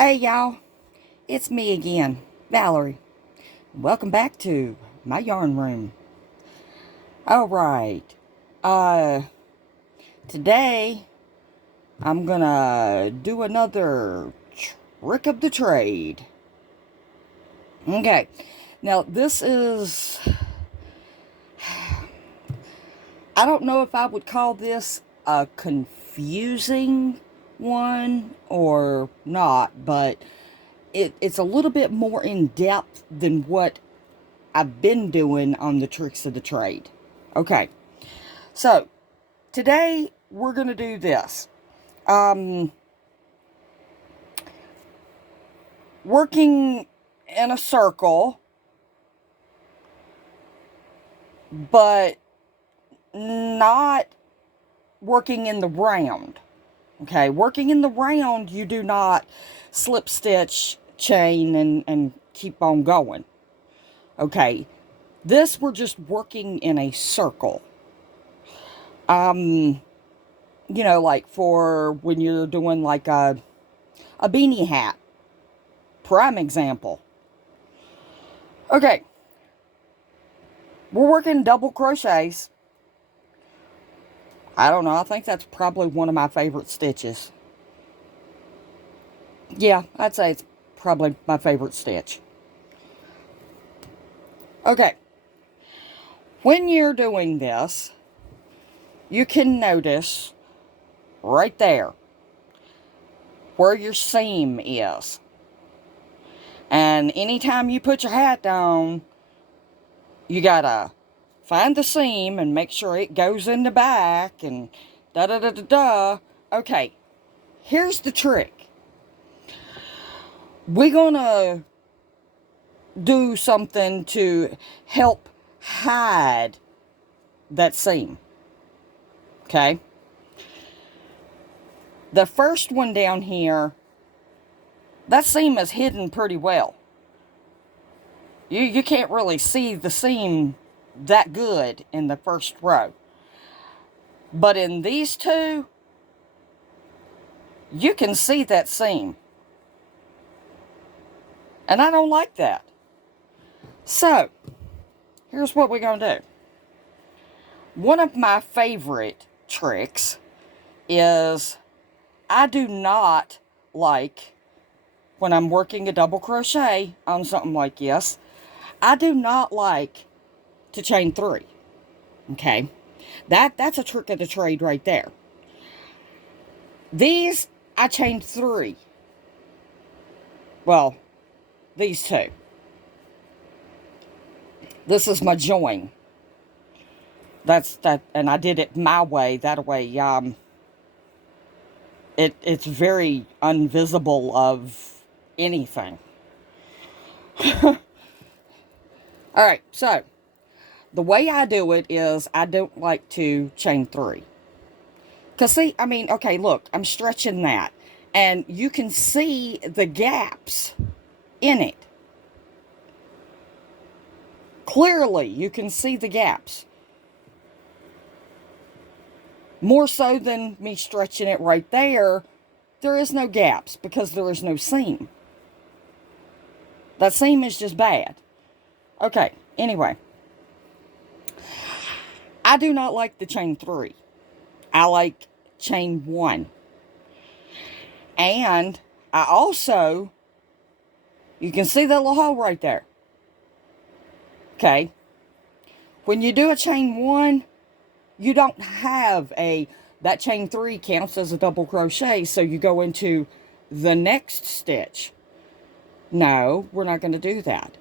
Hey y'all, it's me again, Valerie. Welcome back to my yarn room. Alright, uh, today I'm gonna do another trick of the trade. Okay, now this is, I don't know if I would call this a confusing one or not, but it's a little bit more in depth than what I've been doing on the tricks of the trade. Okay, so today we're going to do this. Working in a circle, but not working in the round. Okay, working in the round, you do not slip stitch, chain, and keep on going. Okay, this we're just working in a circle. Like for when you're doing like a beanie hat. Prime example. Okay, we're working double crochets. I don't know, I think that's probably one of my favorite stitches. Yeah, I'd say it's probably my favorite stitch. Okay, when you're doing this, you can notice right there where your seam is. And anytime you put your hat down, you gotta find the seam and make sure it goes in the back and da-da-da-da-da. Okay, here's the trick. We're gonna do something to help hide that seam. Okay? The first one down here, that seam is hidden pretty well. You can't really see the seam that good in the first row. But in these two, you can see that seam. And I don't like that. So, here's what we're going to do. One of my favorite tricks is I do not like, when I'm working a double crochet on something like this, I do not like to chain 3. Okay? That's a trick of the trade right there. These, I chained 3. Well, these 2. This is my join. That's that, and I did it my way. That way, it's very invisible of anything. Alright, so the way I do it is I don't like to chain 3. Because see, I mean, okay, look, I'm stretching that. And you can see the gaps in it. Clearly, you can see the gaps. More so than me stretching it right there, there is no gaps because there is no seam. That seam is just bad. Okay, anyway. I do not like the chain 3. I like chain 1. And I also, you can see that little hole right there. Okay. When you do a chain 1, you don't have that chain 3 counts as a double crochet, so you go into the next stitch. No, we're not going to do that.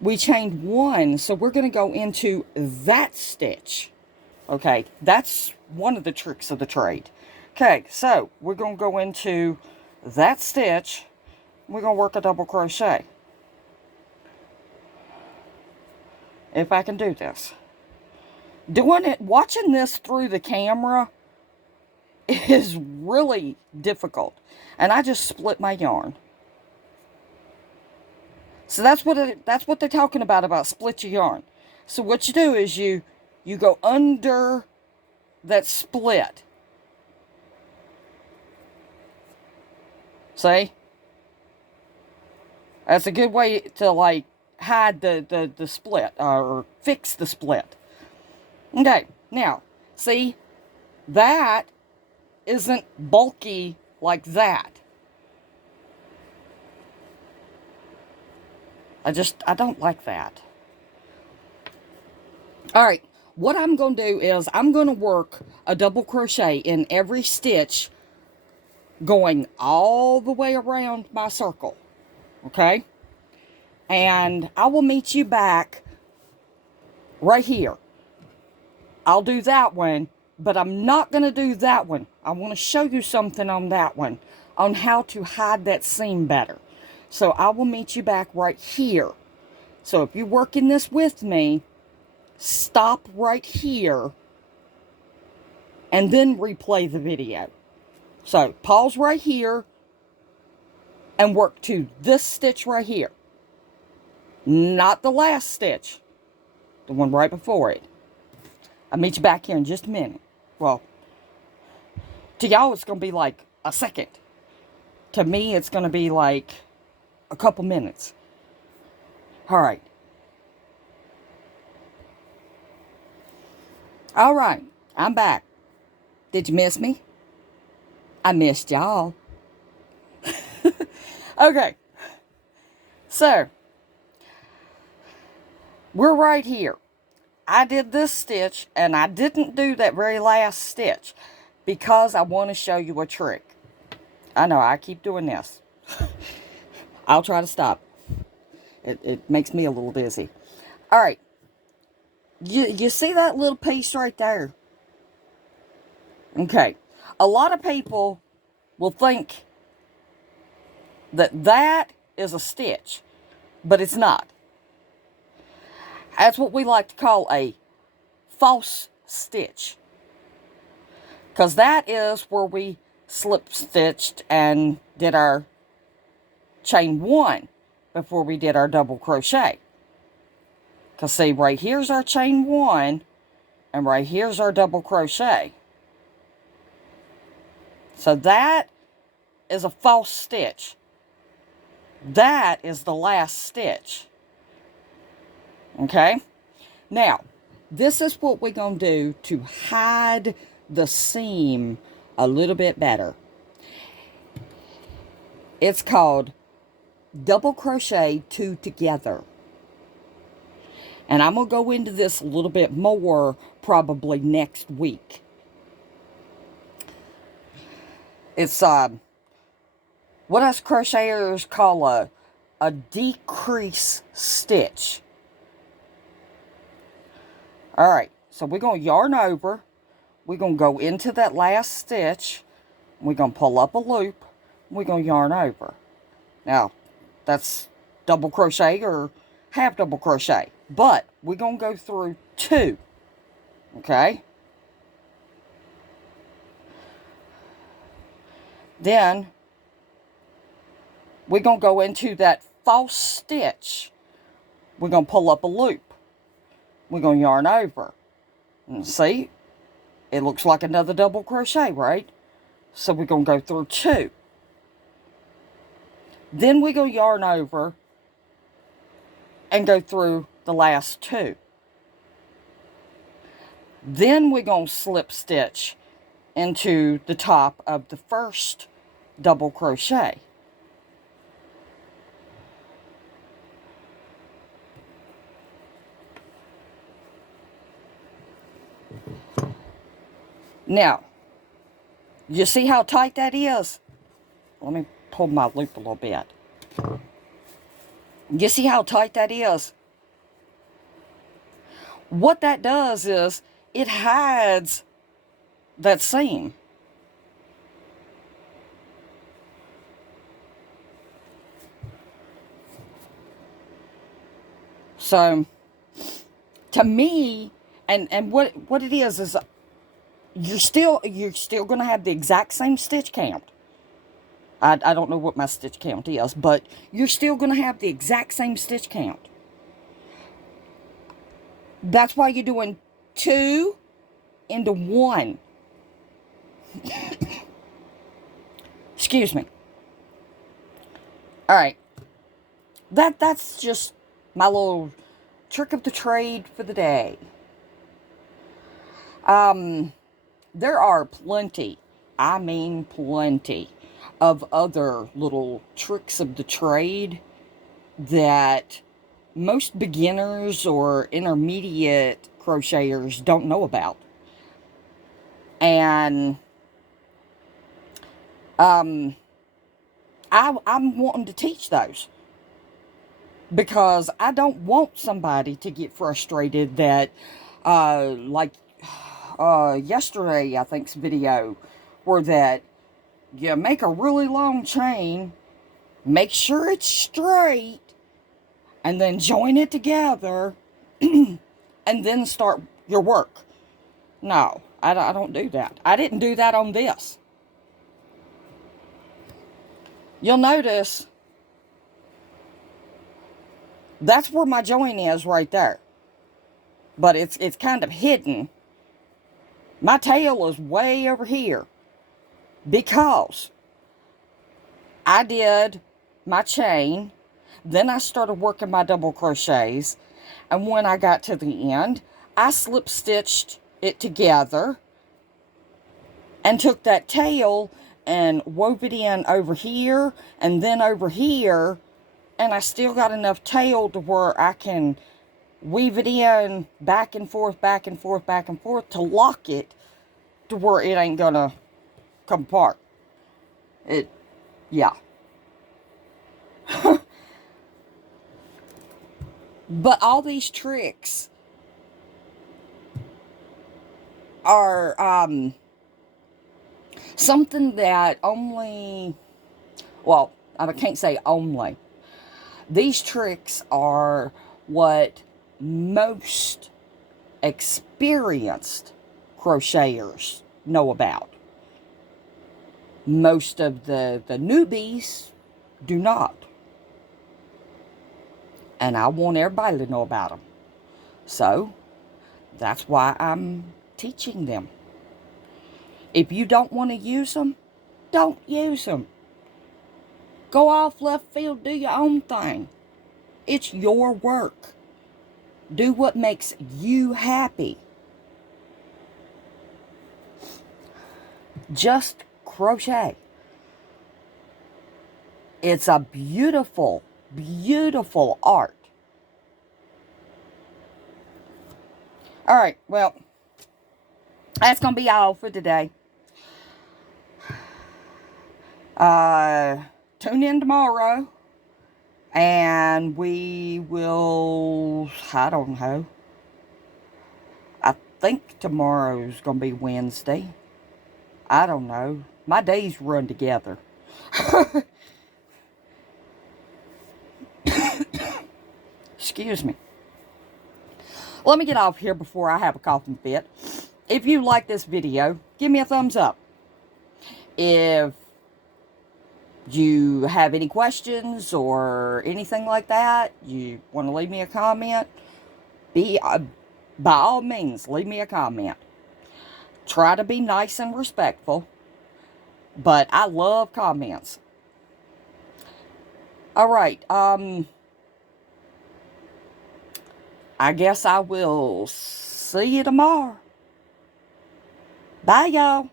We chained 1, so we're going to go into that stitch. Okay, that's one of the tricks of the trade. Okay, so we're going to go into that stitch. We're going to work a double crochet. If I can do this. Watching this through the camera is really difficult. And I just split my yarn. So that's what they're talking about split your yarn. So what you do is you go under that split. See? That's a good way to, like, hide the split, or fix the split. Okay, now, see, that isn't bulky like that. I don't like that. Alright, what I'm going to do is I'm going to work a double crochet in every stitch going all the way around my circle. Okay? And I will meet you back right here. I'll do that one, but I'm not going to do that one. I want to show you something on that one, on how to hide that seam better. So I will meet you back right here. So if you're working this with me, stop right here and then replay the video. So pause right here and work to this stitch right here. Not the last stitch, the one right before it. I'll meet you back here in just a minute. Well, to y'all it's going to be like a second. To me it's going to be like a couple minutes. Alright. Alright, I'm back. Did you miss me? I missed y'all. Okay. So, we're right here. I did this stitch, and I didn't do that very last stitch because I want to show you a trick. I know, I keep doing this. I'll try to stop. It makes me a little dizzy. Alright. You see that little piece right there? Okay. A lot of people will think that that is a stitch, but it's not. That's what we like to call a false stitch, because that is where we slip stitched and did our chain 1 before we did our double crochet. Because see, right here's our chain 1 and right here's our double crochet. So that is a false stitch. That is the last stitch. Okay? Now, this is what we're going to do to hide the seam a little bit better. It's called double crochet 2 together. And I'm going to go into this a little bit more probably next week. It's what us crocheters call a decrease stitch. Alright, so we're going to yarn over. We're going to go into that last stitch. We're going to pull up a loop. We're going to yarn over. Now, that's double crochet or half double crochet. But we're going to go through 2. Okay? Then, we're going to go into that false stitch. We're going to pull up a loop. We're going to yarn over. And see? It looks like another double crochet, right? So we're going to go through 2. Then we're going to yarn over and go through the last 2. Then we're going to slip stitch into the top of the first double crochet. Now, you see how tight that is? Let me pull my loop a little bit. You see how tight that is? What that does is it hides that seam. So, to me, and what it is you're still going to have the exact same stitch count. I don't know what my stitch count is, but you're still going to have the exact same stitch count. That's why you're doing 2 into 1. Excuse me. Alright. That's just my little trick of the trade for the day. There are plenty, I mean plenty, of other little tricks of the trade that most beginners or intermediate crocheters don't know about. And I'm wanting to teach those because I don't want somebody to get frustrated that, like yesterday, I think's video, where that you make a really long chain, make sure it's straight, and then join it together, and then start your work. No, I don't do that. I didn't do that on this. You'll notice that's where my join is right there. But it's kind of hidden. My tail is way over here because I did my chain, then I started working my double crochets, and when I got to the end, I slip stitched it together and took that tail and wove it in over here and then over here, and I still got enough tail to where I can weave it in back and forth, back and forth, back and forth to lock it to where it ain't gonna come apart. Yeah. But all these tricks are something that only, well, I can't say only. These tricks are what most experienced crocheters know about. Most of the newbies do not. And I want everybody to know about them. So, that's why I'm teaching them. If you don't want to use them, don't use them. Go off left field, do your own thing. It's your work. Do what makes you happy. Just crochet. It's a beautiful, beautiful art. All right, well, that's going to be all for today. Tune in tomorrow, and we will, I don't know, I think tomorrow's going to be Wednesday. I don't know. My days run together. Excuse me. Let me get off here before I have a coughing fit. If you like this video, give me a thumbs up. If you have any questions or anything like that, you want to leave me a comment, by all means, leave me a comment. Try to be nice and respectful, but I love comments. All right, I guess I will see you tomorrow. Bye, y'all.